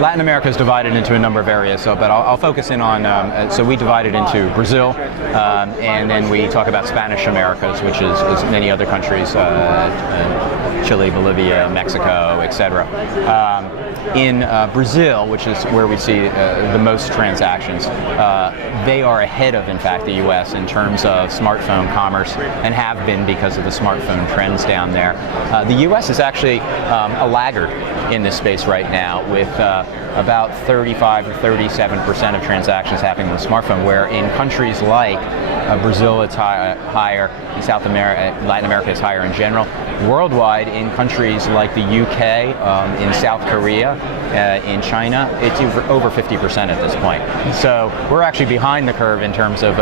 Latin America is divided into a number of areas, but I'll focus in on, so we divided into Brazil, and then we talk about Spanish Americas, which is many other countries, Chile, Bolivia, Mexico, etc. In Brazil, which is where we see the most transactions, they are ahead of, in fact, the U.S. in terms of smartphone commerce, and have been because of the smartphone trends down there. The U.S. is actually a laggard in this space right now, with about 35 to 37% of transactions happening with a smartphone, where in countries like Brazil it's higher, in South America, Latin America is higher in general. Worldwide, in countries like the UK, in South Korea, in China, it's over 50% at this point. So we're actually behind the curve in terms of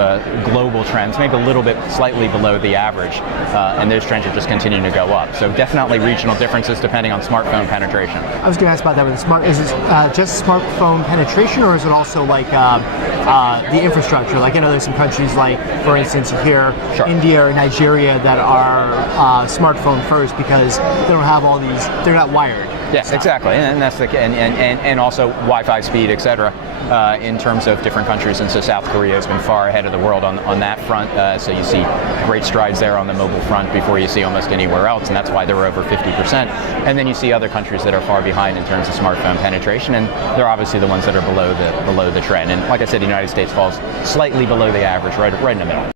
global trends, maybe a little bit slightly below the average, and those trends are just continuing to go up. So definitely regional differences depending on smartphone penetration. I was going to ask about that with the is it just smartphone penetration, or is it also like the infrastructure? Like, I know there's some countries like, for instance, here, sure, India or Nigeria, that are smartphone first because they don't have all these, they're not wired. Yes, exactly, and that's the and also Wi-Fi speed, etc. In terms of different countries, and so South Korea has been far ahead of the world on that front. So you see great strides there on the mobile front before you see almost anywhere else, and that's why they're over 50%. And then you see other countries that are far behind in terms of smartphone penetration, and they're obviously the ones that are below the trend. And like I said, the United States falls slightly below the average, right in the middle.